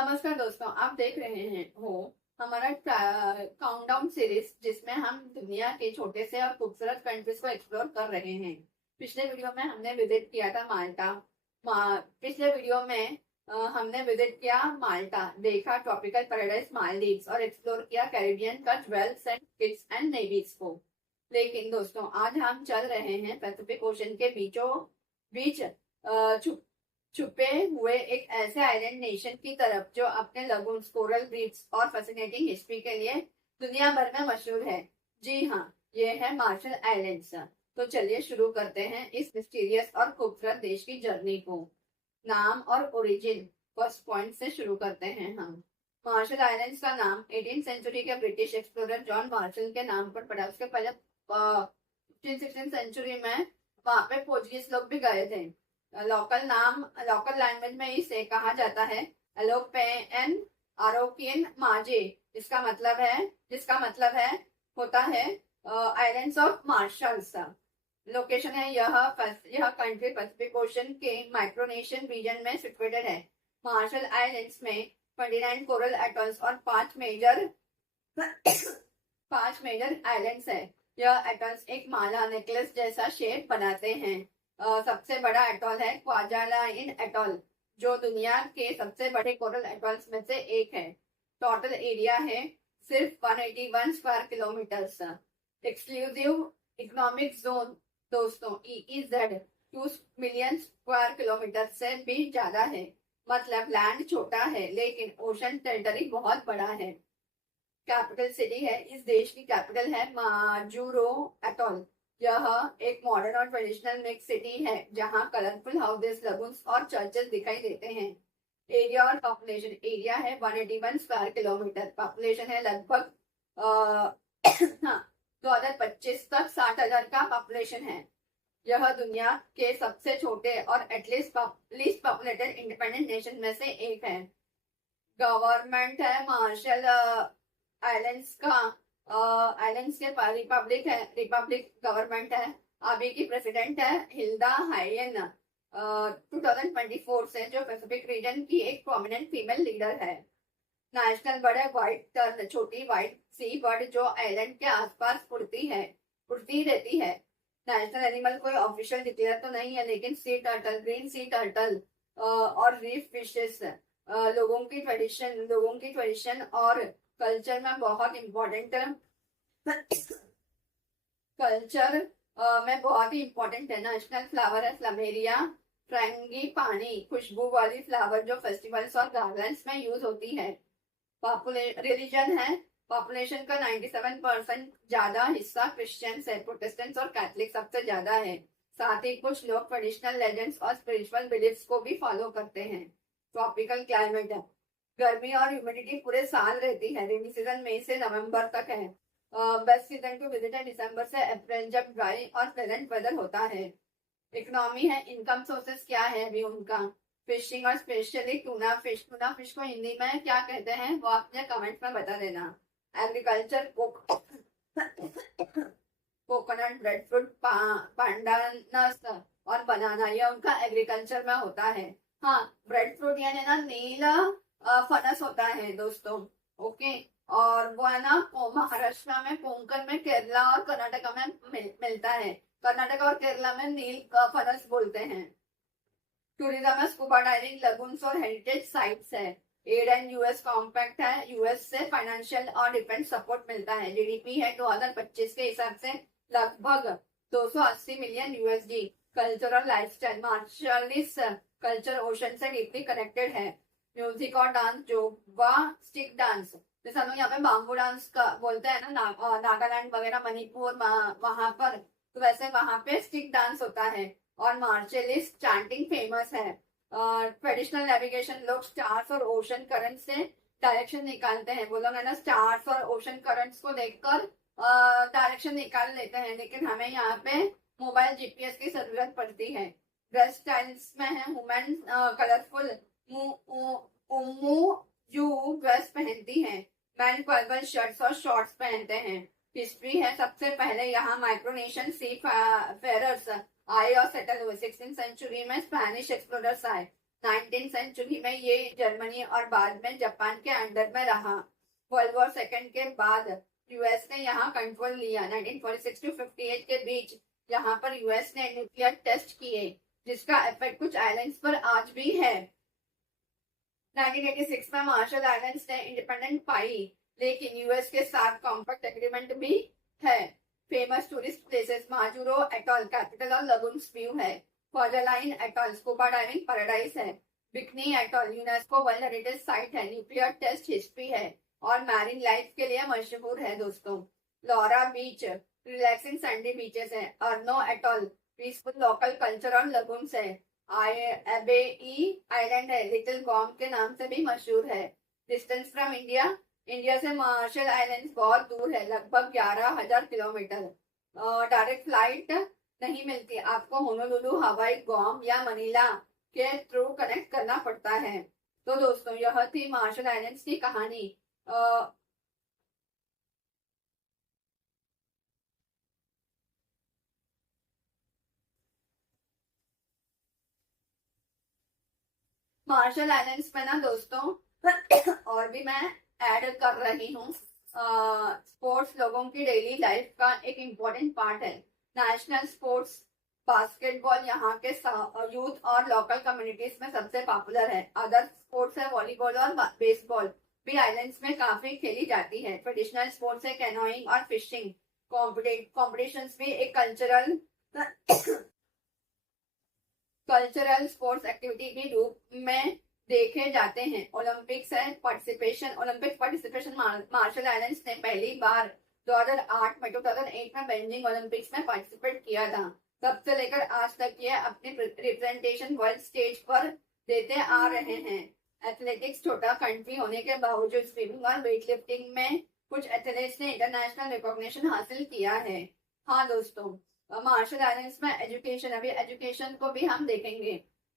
नमस्कार दोस्तों, आप देख रहे हैं हो हमारा काउंटडाउन सीरीज, जिसमें हम दुनिया के छोटे से और खूबसूरत कंट्रीज को एक्सप्लोर कर रहे हैं। पिछले वीडियो में हमने विजिट किया था माल्टा। पिछले वीडियो में हमने विजिट किया माल्टा, देखा ट्रॉपिकल पैराडाइज मालदीव्स और एक्सप्लोर किया कैरिबियन का jewels and Kitts and Nevis को। लेकिन दोस्तों, आज हम चल रहे हैं पैसिफिक ओशन के बीचों बीच छुपे हुए एक ऐसे आइलैंड नेशन की तरफ जो अपने लगून्स, कोरल रीफ्स और फैसिनेटिंग हिस्ट्री के लिए दुनिया भर में मशहूर है। जी हाँ, ये है मार्शल आइलैंड्स। तो चलिए शुरू करते हैं इस मिस्टीरियस और खूबसूरत देश की जर्नी को। नाम और ओरिजिन, फर्स्ट पॉइंट से शुरू करते हैं हम। मार्शल आइलैंड्स का नाम 18th सेंचुरी के ब्रिटिश एक्सप्लोरर जॉन मार्शल के नाम पर पड़ा। उसके पहले 15th-16th सेंचुरी में वहां पे पोर्चुगीज लोग भी गए थे। लोकल लैंग्वेज में इसे कहा जाता है एलोपेन आरोकियन माजे, जिसका मतलब है होता है आइलैंड्स ऑफ मार्शल्स। लोकेशन है यह कंट्री पैसिफिक ओशन के माइक्रोनेशियन रीजन में सिचुएटेड है। मार्शल आइलैंड्स में 29 कोरल एटॉल्स और 5 मेजर आइलैंड्स है। यह एटॉल्स एक माला नेकलेस जैसा शेप बनाते हैं। सबसे बड़ा एटॉल है क्वाजालाइन एटॉल, जो दुनिया के सबसे बड़े कोरल एटॉल्स में से एक है। टोटल एरिया है सिर्फ 181 square kilometres. Exclusive economic zone दोस्तों EEZ 2 मिलियन स्क्वायर किलोमीटर से भी ज्यादा है। मतलब लैंड छोटा है लेकिन ओशन टेरिटरी बहुत बड़ा है। कैपिटल सिटी है, इस देश की कैपिटल है माजुरो एटॉल। यह एक मॉडर्न और ट्रेडिशनल मिक्स सिटी है जहां कलरफुल हाउसेस, लगून्स और चर्चेस दिखाई देते हैं। एरिया और पॉपुलेशन, एरिया है 181 स्क्वायर किलोमीटर। पॉपुलेशन है लगभग 2025 तक 60,000 का पॉपुलेशन है। यह दुनिया के सबसे छोटे और लीस्ट पॉपुलेटेड इंडिपेंडेंट नेशन में से एक है। गवर्नमेंट है मार्शल आइलैंड्स का आइलैंड्स के रिपब्लिक गवर्नमेंट है। अभी की प्रेसिडेंट है हिल्डा हायन 2024 से, जो पैसिफिक रीजन की एक प्रोमिनेंट फीमेल लीडर है। नेशनल बर्ड है व्हाइट टर्न, छोटी व्हाइट सी बर्ड जो आइलैंड के आसपास उड़ती रहती है। नेशनल एनिमल कोई ऑफिशियल डिक्लेयर तो नहीं है, लेकिन sea turtle, green sea turtle और रीफ फिशेस लोगों की ट्रेडिशन और कल्चर में बहुत इम्पोर्टेंट है। नेशनल फ्लावर है फ्लमेरिया फ्रैंगीपानी, खुशबू वाली फ्लावर जो फेस्टिवल्स और गार्डन्स में यूज होती है। रिलीजन है, पॉपुलेशन का 97% ज्यादा हिस्सा क्रिश्चियंस है। प्रोटेस्टेंट्स और कैथलिक सबसे ज्यादा है। साथ ही कुछ लोग ट्रेडिशनल लेजेंड्स और स्पिरिचुअल बिलीफ्स को भी फॉलो करते हैं। ट्रॉपिकल क्लाइमेट है, गर्मी और ह्यूमिडिटी पूरे साल रहती है। रेनी सीजन मई से नवंबर तक है। बेस्ट सीजन टू विजिट है दिसंबर से अप्रैल, जब ड्राई और प्लेजेंट वेदर होता है। इकोनॉमी है, इनकम सोर्सेस क्या है अभी उनका, फिशिंग और स्पेशली टूना फिश को हिंदी में क्या कहते हैं वो आप मुझे कमेंट में बता देना। एग्रीकल्चर कोकोनट, ब्रेड फ्रूट, पांडानस और बनाना, यह उनका एग्रीकल्चर में होता है। हाँ, ब्रेड फ्रूट यानी ना नीला फनस होता है दोस्तों। ओके, और वो है ना महाराष्ट्र में, कोंकण में, केरला और कर्नाटका में मिलता है। कर्नाटका और केरला में नील फनस बोलते हैं। टूरिज्म में स्कूबा डाइविंग, लगून्स और हेरिटेज साइट्स है। एड एंड यूएस कॉम्पैक्ट है, यूएस से फाइनेंशियल और डिफेंस सपोर्ट मिलता है। जीडीपी है 2025 के हिसाब से लगभग 280 मिलियन USD। कल्चर और लाइफस्टाइल, मार्शलिस कल्चर ओशन से डीपली कनेक्टेड है। म्यूजिक और डांस, जोवा स्टिक डांस, जैसे हम लोग यहाँ पे बांगो डांस का बोलते हैं ना, नागालैंड वगैरह, मणिपुर वहां पर, तो वैसे वहां पे स्टिक डांस होता है। और मार्शलिस चैंटिंग फेमस है। ट्रेडिशनल नेविगेशन, लोग स्टार्स और ओशन करंट से डायरेक्शन निकालते हैं। वो लोग है ना स्टार्स और ओशन करंट्स को देखकर डायरेक्शन निकाल लेते हैं, लेकिन हमें यहाँ पे मोबाइल GPS की जरूरत पड़ती है। ड्रेस स्टाइल्स में है, वुमेन कलरफुल ड्रेस पहनती है। मैन पर्पल शर्ट्स और शॉर्ट्स पहनते हैं। हिस्ट्री है, सबसे पहले यहाँ माइक्रोनेशियन सी फेरर्स आए और सेटल हुए। 16th सेंचुरी में स्पेनिश एक्सप्लोरर्स आए। 19वीं सेंचुरी में ये जर्मनी और बाद में जापान के अंडर में रहा। वर्ल्ड वॉर सेकेंड के बाद यूएस ने यहाँ कंट्रोल लिया। 1946 टू 58 के बीच यहाँ पर यूएस ने न्यूक्लियर टेस्ट किए, जिसका इफेक्ट कुछ आइलैंड्स पर आज भी है। 1986 में मार्शल आइलैंड्स ने इंडिपेंडेंट पाई, लेकिन यूएस के साथ कॉम्पैक्ट एग्रीमेंट भी है। Famous tourist places Majuro atoll capital और लगुन्स व्यू है। Kwajalein atoll scuba diving paradise है। Bikini atoll UNESCO world heritage site है। न्यूक्लियर टेस्ट हिस्ट्री है और मैरिन लाइफ के लिए मशहूर है दोस्तों। Laura beach relaxing sandy beaches है। Arno atoll peaceful local culture और लगुन्स है। एबेई आइलैंड है, लिटिल गॉम के नाम से भी मशहूर है। डिस्टेंस फ्रॉम इंडिया, इंडिया से मार्शल आइलैंड्स बहुत दूर है, लगभग 11,000 किलोमीटर। डायरेक्ट फ्लाइट नहीं मिलती, आपको होनोलुलु, हवाई, गुआम या मनीला के थ्रू कनेक्ट करना पड़ता है। तो दोस्तों यह थी मार्शल आइलैंड्स की कहानी। मार्शल आइलैंड्स में ना दोस्तों और भी मैं ऐड कर रही हूँ। स्पोर्ट्स लोगों की डेली लाइफ का एक इम्पोर्टेंट पार्ट है। नेशनल स्पोर्ट्स बास्केटबॉल यहाँ के यूथ और लोकल कम्युनिटीज में सबसे पॉपुलर है। अदर स्पोर्ट्स है वॉलीबॉल और बेसबॉल भी आइलैंड्स में काफी खेली जाती है। ट्रेडिशनल स्पोर्ट्स है कैनोइंग और फिशिंग। कॉम्पिटिशन्स भी एक कल्चरल स्पोर्ट्स एक्टिविटी के रूप में देखे जाते हैं। ओलंपिक्स है participation. Olympic participation martial Islands ने पहली बार 2008 में 2008 में बेजिंग ओलंपिक्स में पार्टिसिपेट किया था। तब से लेकर आज तक ये अपनी रिप्रेजेंटेशन वर्ल्ड स्टेज पर देते आ रहे हैं। एथलेटिक्स छोटा कंट्री होने के बावजूद स्विमिंग और वेट लिफ्टिंग में कुछ एथलीट्स ने इंटरनेशनल रिकॉग्निशन हासिल किया है। हाँ दोस्तों, मार्शल आइलैंड्स में एजुकेशन, अभी एजुकेशन को भी हम देखेंगे।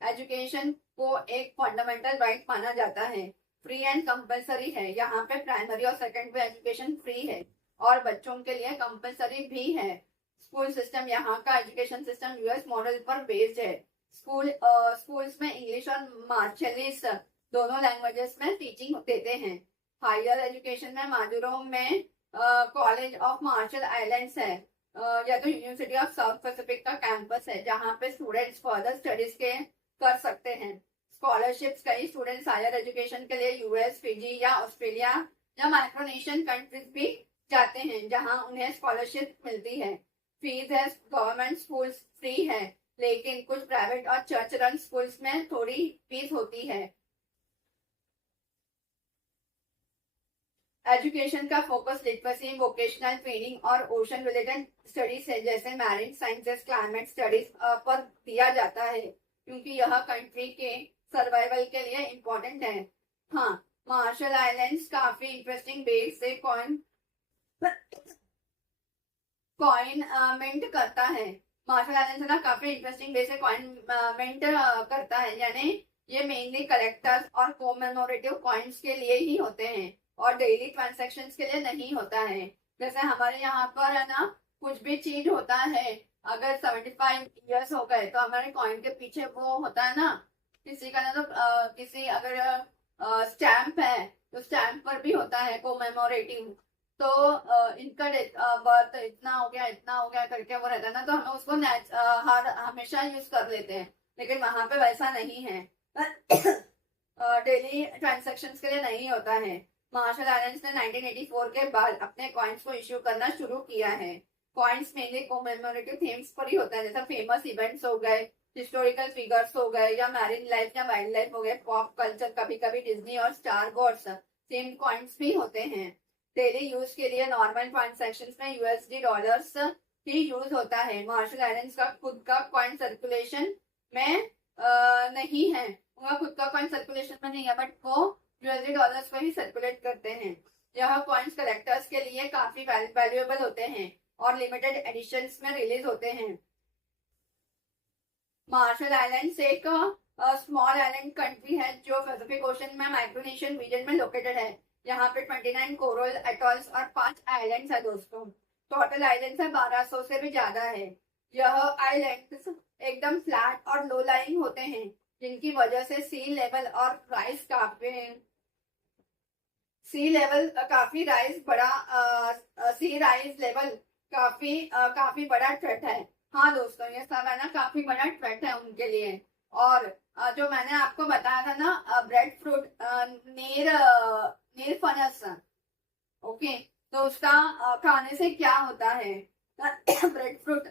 एजुकेशन को एक फंडामेंटल राइट माना जाता है। फ्री एंड कंपलसरी है। यहाँ पे प्राइमरी और सेकेंडरी एजुकेशन फ्री है और बच्चों के लिए कंपलसरी भी है। स्कूल सिस्टम, यहाँ का एजुकेशन सिस्टम यूएस मॉडल पर बेस्ड है। स्कूल्स में इंग्लिश और मार्शलिस दोनों लैंग्वेजेस में टीचिंग देते हैं। हायर एजुकेशन में माजुरो में कॉलेज ऑफ मार्शल आइलैंड्स है, या तो यूनिवर्सिटी ऑफ साउथ पैसिफिक का कैंपस है, जहाँ पे स्टूडेंट्स फर्दर स्टडीज के कर सकते हैं। स्कॉलरशिप्स, कई स्टूडेंट्स हायर एजुकेशन के लिए यूएस, फिजी या ऑस्ट्रेलिया या माइक्रोनेशियन कंट्रीज भी जाते हैं, जहाँ उन्हें स्कॉलरशिप मिलती है। फीस है, गवर्नमेंट स्कूल्स फ्री है, लेकिन कुछ प्राइवेट और चर्च रन स्कूल्स में थोड़ी फीस होती है। एजुकेशन का फोकस लिटरेसी, वोकेशनल ट्रेनिंग और ओशन रिलेटेड स्टडीज है, जैसे मैरिन साइंसेस, क्लाइमेट स्टडीज पर दिया जाता है, क्योंकि यह कंट्री के सर्वाइवल के लिए इम्पोर्टेंट है। हाँ, मार्शल आइलैंड्स काफी इंटरेस्टिंग बेस से कॉइन मिंट करता है। मार्शल आइलैंड्स ना काफी इंटरेस्टिंग बेस से कॉइन मिंट करता है, यानी ये मेनली कलेक्टर्स और कोमेमोरेटिव कॉइन्स के लिए ही होते हैं और डेली ट्रांजैक्शंस के लिए नहीं होता है। जैसे हमारे यहाँ पर है ना, कुछ भी चीज होता है, अगर 75 इयर्स हो गए तो हमारे कॉइन के पीछे वो होता है ना, किसी का ना तो किसी अगर स्टैम्प है तो स्टैम्प पर भी होता है कोमेमोरेटिव। तो इनका बर्थ इतना हो गया करके वो रहता है ना, तो हम उसको हमेशा यूज कर लेते हैं, लेकिन वहां पे वैसा नहीं है। डेली ट्रांजैक्शंस के लिए नहीं होता है। मार्शल आइलैंड्स ने 1984 के बाद अपने कॉइन्स को इश्यू करना शुरू किया है। कॉइन्स मेनली कोमेमोरेटिव थीम्स पर ही होता है, जैसे फेमस इवेंट्स हो गए, हिस्टोरिकल फिगर्स हो गए, या मैरिन लाइफ या वाइल्ड लाइफ हो गए, पॉप कल्चर, कभी कभी डिज्नी और स्टार वॉर्स थीम्ड कॉइन्स भी होते हैं। डेली यूज के लिए नॉर्मल ट्रांजैक्शंस में यूएसडी डॉलर्स ही यूज होता है। मार्शल आइलैंड्स का खुद का कॉइन सर्कुलेशन में नहीं है, उनका खुद का कॉइन सर्कुलेशन में नहीं है, बट वो यूएसडी डॉलर्स पर ही सर्कुलेट करते हैं। यह कॉइन्स कलेक्टर्स के लिए काफी वैल्यूएबल होते हैं और लिमिटेड एडिशंस में रिलीज होते हैं। मार्शल आइलैंड्स एक स्मॉल आइलैंड कंट्री है जो पैसिफिक ओशन में माइक्रोनेशियन रीजन में लोकेटेड है। यहाँ पे 29 कोरल एटॉल्स और 5 आइलैंड्स है दोस्तों। टोटल आइलैंड्स है 1200 से भी ज्यादा है। यह आइलैंड्स एकदम फ्लैट और लो लाइंग होते हैं। जिनकी वजह से सी लेवल काफी राइज बड़ा सी राइज लेवल काफी बड़ा थ्रेट है। हाँ दोस्तों, ये सब है ना काफी बड़ा थ्रेट है उनके लिए। और जो मैंने आपको बताया था ना ब्रेड फ्रूट नीर फनस, ओके, तो उसका खाने से क्या होता है ब्रेड फ्रूट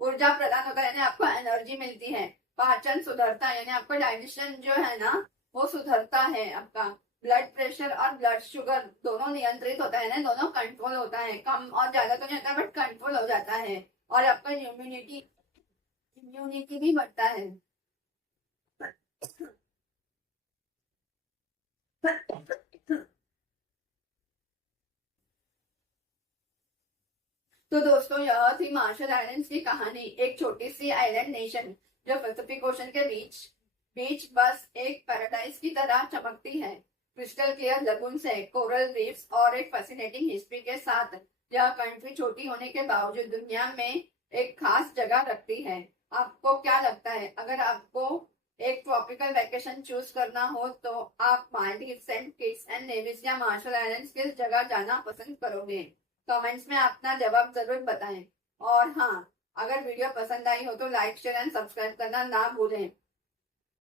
ऊर्जा प्रदान होता है, यानी आपको एनर्जी मिलती है, पाचन सुधरता है, यानी आपका डाइजेशन जो है ना वो सुधरता है, आपका ब्लड प्रेशर और ब्लड शुगर दोनों नियंत्रित होता है ना, दोनों कंट्रोल होता है, कम और ज्यादा तो नहीं होता बट कंट्रोल हो जाता है। और आपका इम्यूनिटी भी बढ़ता है। तो दोस्तों यह थी मार्शल आइलैंड्स की कहानी, एक छोटी सी आइलैंड नेशन जो पैसिफिक ओशन के बीच बीच बस एक पैराडाइज की तरह चमकती है, क्रिस्टल क्लियर लगून से कोरल रीफ्स और एक फैसिनेटिंग हिस्ट्री के साथ। यह कंट्री छोटी होने के बावजूद दुनिया में एक खास जगह रखती है। आपको क्या लगता है, अगर आपको एक ट्रॉपिकल वेकेशन चूज करना हो तो आप Maldives, Saint Kitts and Nevis या मार्शल आइलैंड्स किस जगह जाना पसंद करोगे? कमेंट्स में अपना जवाब जरूर बताएं। और हाँ, अगर वीडियो पसंद आई हो तो लाइक, शेयर एंड सब्सक्राइब करना ना भूलें।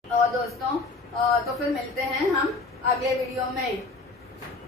और दोस्तों तो फिर मिलते हैं हम अगले वीडियो में।